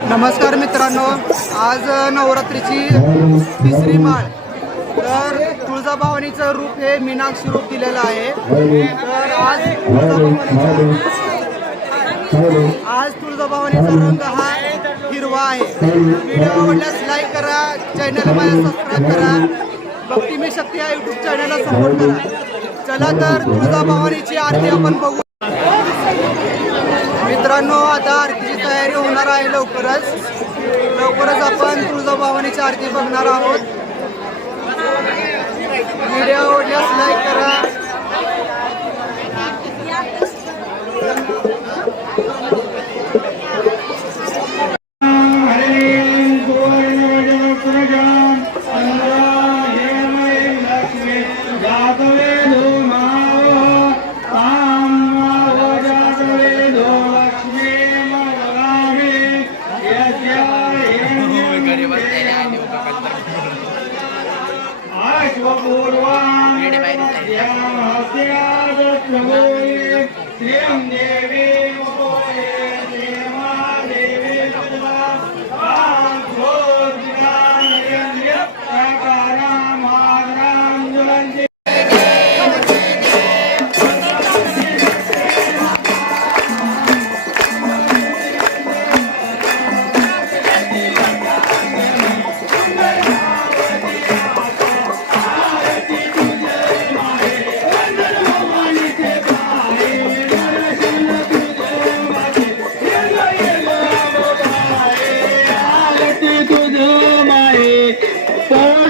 नमस्कार मित्रांनो आज नवरात्रीची तिसरी माळ. तर तुळजाभवानीचं रूप हे मीनाक्षी रूप दिलेलं आहे. तर आज तुळजाभवानीचा आज तुळजाभवानीचा रंग हा हिरवा आहे. व्हिडिओ आवडल्यास लाईक करा चॅनल माझ्या सबस्क्राईब करा. भक्ती मी शक्ती या युट्यूब चॅनलला सपोर्ट करा. चला तर तुळजाभवानीची आरती आपण बघू. मित्रांनो आता आरतीची तयारी होणार आहे लवकरच. लवकरच आपण तुळजाभवानीची आरती बघणार आहोत.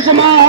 come on.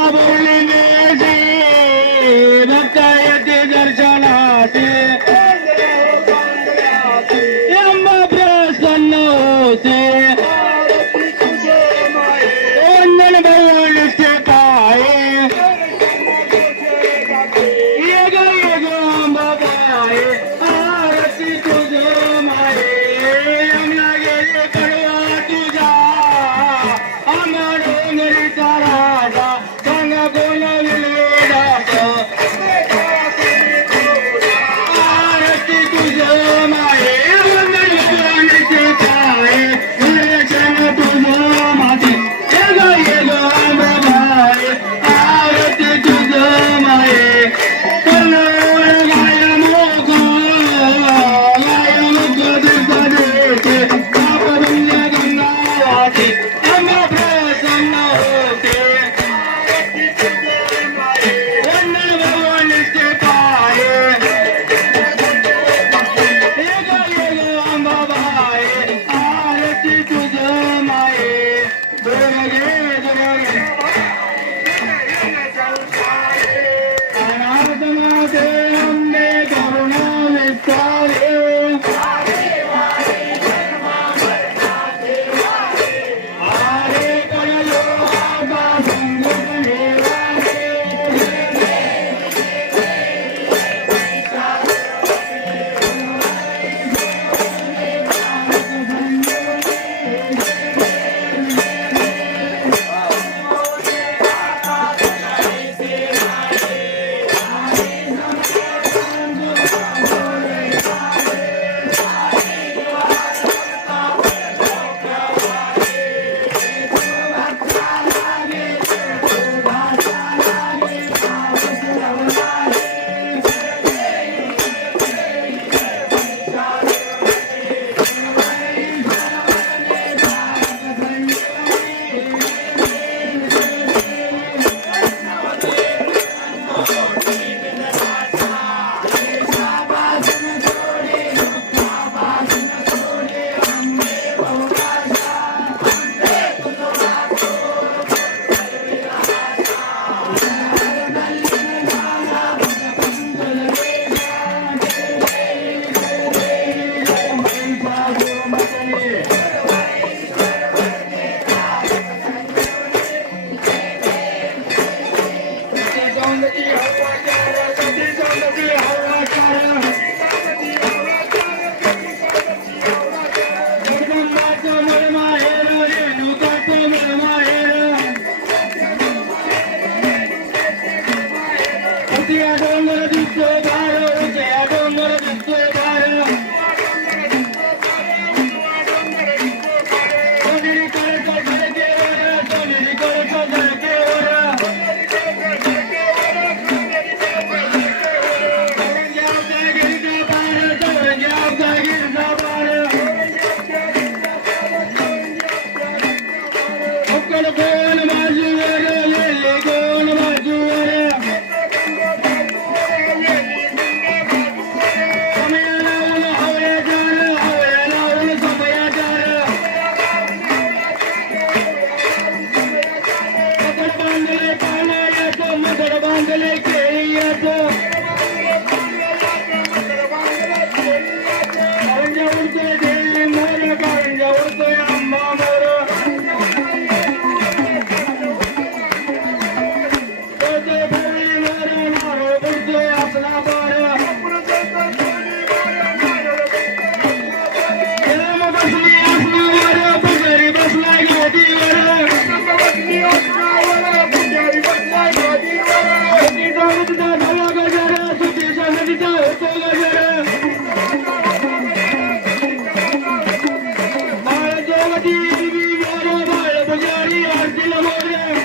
போது